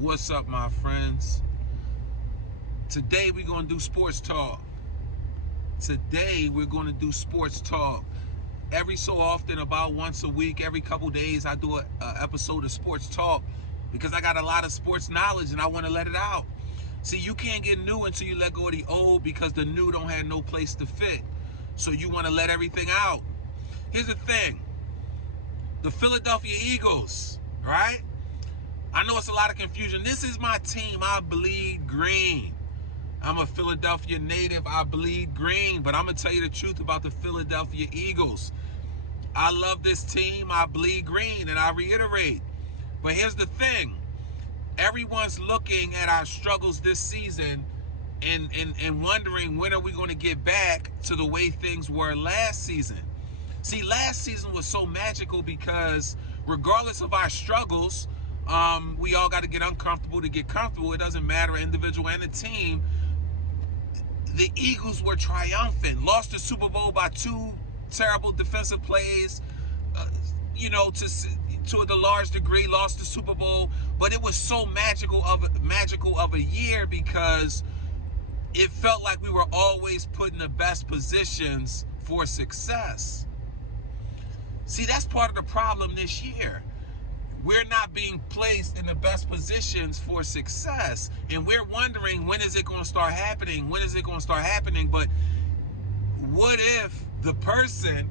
What's up, my friends? Today we're going to do sports talk. Every so often, about once a week, every couple days, I do an episode of sports talk because I got a lot of sports knowledge and I want to let it out. See, you can't get new until you let go of the old because the new don't have no place to fit. So you want to let everything out. Here's the thing. The Philadelphia Eagles, right? I know it's a lot of confusion. This is my team. I bleed green. I'm a Philadelphia native. I bleed green. But I'm going to tell you the truth about the Philadelphia Eagles. I love this team. I bleed green. And I reiterate. But here's the thing. Everyone's looking at our struggles this season and wondering when are we going to get back to the way things were last season. See, last season was so magical because regardless of our struggles, we all got to get uncomfortable to get comfortable. It doesn't matter, individual and a team. The Eagles were triumphant. Lost the Super Bowl by 2 terrible defensive plays. To the large degree, lost the Super Bowl. But it was so magical of a year because it felt like we were always put in the best positions for success. See, that's part of the problem this year. We're not being placed in the best positions for success. And we're wondering, when is it going to start happening? But what if the person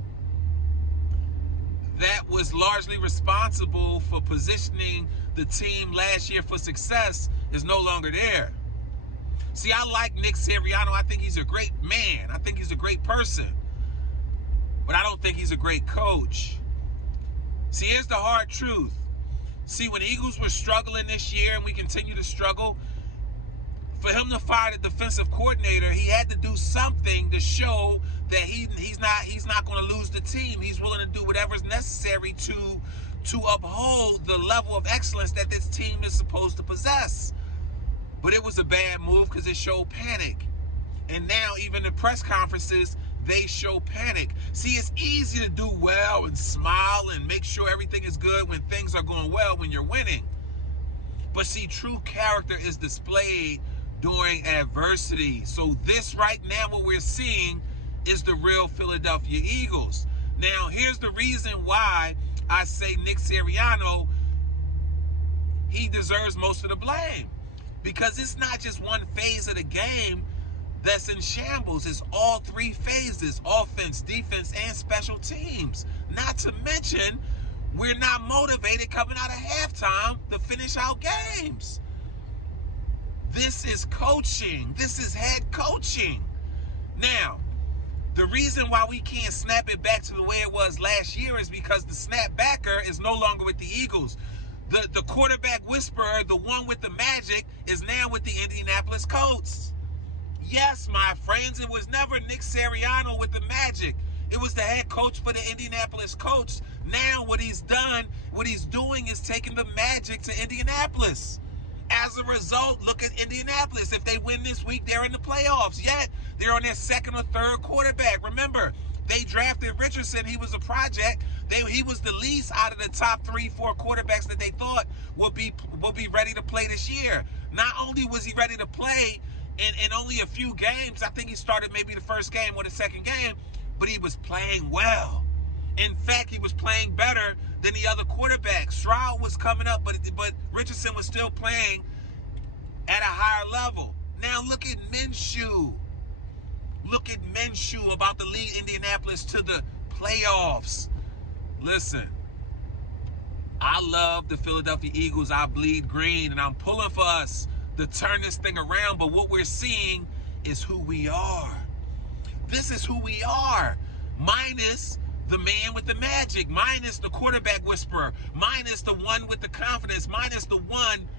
that was largely responsible for positioning the team last year for success is no longer there? See, I like Nick Sirianni. I think he's a great man. I think he's a great person. But I don't think he's a great coach. See, here's the hard truth. See, when the Eagles were struggling this year and we continue to struggle, for him to fire the defensive coordinator, he had to do something to show that he's not going to lose the team. He's willing to do whatever's necessary to uphold the level of excellence that this team is supposed to possess. But it was a bad move because it showed panic. And now even in press conferences, they show panic. See, it's easy to do well and smile and make sure everything is good when things are going well, when you're winning. But see, true character is displayed during adversity. So this right now, what we're seeing is the real Philadelphia Eagles. Now, here's the reason why I say Nick Sirianni, he deserves most of the blame. Because it's not just one phase of the game that's in shambles. It's all 3 phases: offense, defense, and special teams. Not to mention, we're not motivated coming out of halftime to finish out games. This is coaching. This is head coaching. Now, the reason why we can't snap it back to the way it was last year is because the snapbacker is no longer with the Eagles. The quarterback whisperer, the one with the magic, is now with the Indianapolis Colts. Yes, my friends, it was never Nick Sirianni with the magic. It was the head coach for the Indianapolis Colts. Now what he's doing is taking the magic to Indianapolis. As a result, look at Indianapolis. If they win this week, they're in the playoffs. Yet, they're on their 2nd or 3rd quarterback. Remember, they drafted Richardson. He was a project. He was the least out of the top 3-4 quarterbacks that they thought would be ready to play this year. Not only was he ready to play in only a few games, I think he started maybe the first game or the second game, but he was playing well. In fact, he was playing better than the other quarterbacks. Stroud was coming up, but Richardson was still playing at a higher level. Now look at Minshew. Look at Minshew about to lead Indianapolis to the playoffs. Listen, I love the Philadelphia Eagles. I bleed green, and I'm pulling for us to turn this thing around. But what we're seeing is who we are. This is who we are. Minus the man with the magic. Minus the quarterback whisperer. Minus the one with the confidence. Minus the one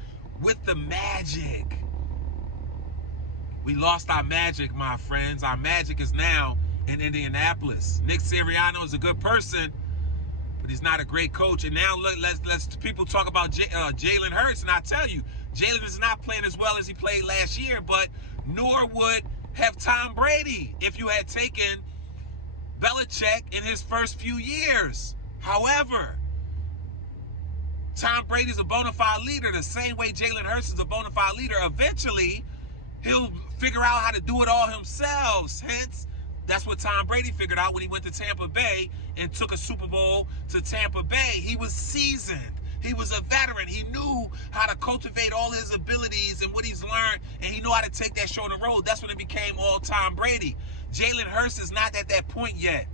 with the magic. We lost our magic, my friends. Our magic is now in Indianapolis. Nick Sirianni is a good person, but he's not a great coach. And now let's people talk about Jalen Hurts, and I tell you, Jalen is not playing as well as he played last year, but nor would have Tom Brady if you had taken Belichick in his first few years. However, Tom Brady's a bona fide leader the same way Jalen Hurts is a bona fide leader. Eventually, he'll figure out how to do it all himself. Hence, that's what Tom Brady figured out when he went to Tampa Bay and took a Super Bowl to Tampa Bay. He was seasoned. He was a veteran. He knew how to cultivate all his abilities and what he's learned, and he knew how to take that show on the road. That's when it became all Tom Brady. Jalen Hurts is not at that point yet.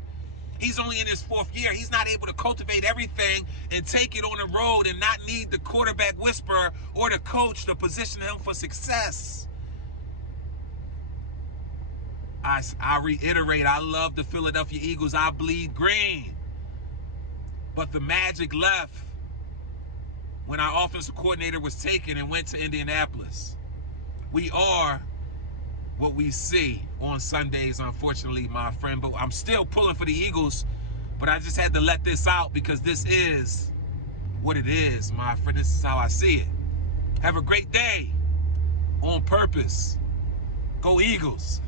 He's only in his 4th year. He's not able to cultivate everything and take it on the road and not need the quarterback whisperer or the coach to position him for success. I reiterate, I love the Philadelphia Eagles. I bleed green. But the magic left when our offensive coordinator was taken and went to Indianapolis. We are what we see on Sundays, unfortunately, my friend. But I'm still pulling for the Eagles. But I just had to let this out because this is what it is, my friend. This is how I see it. Have a great day on purpose. Go Eagles.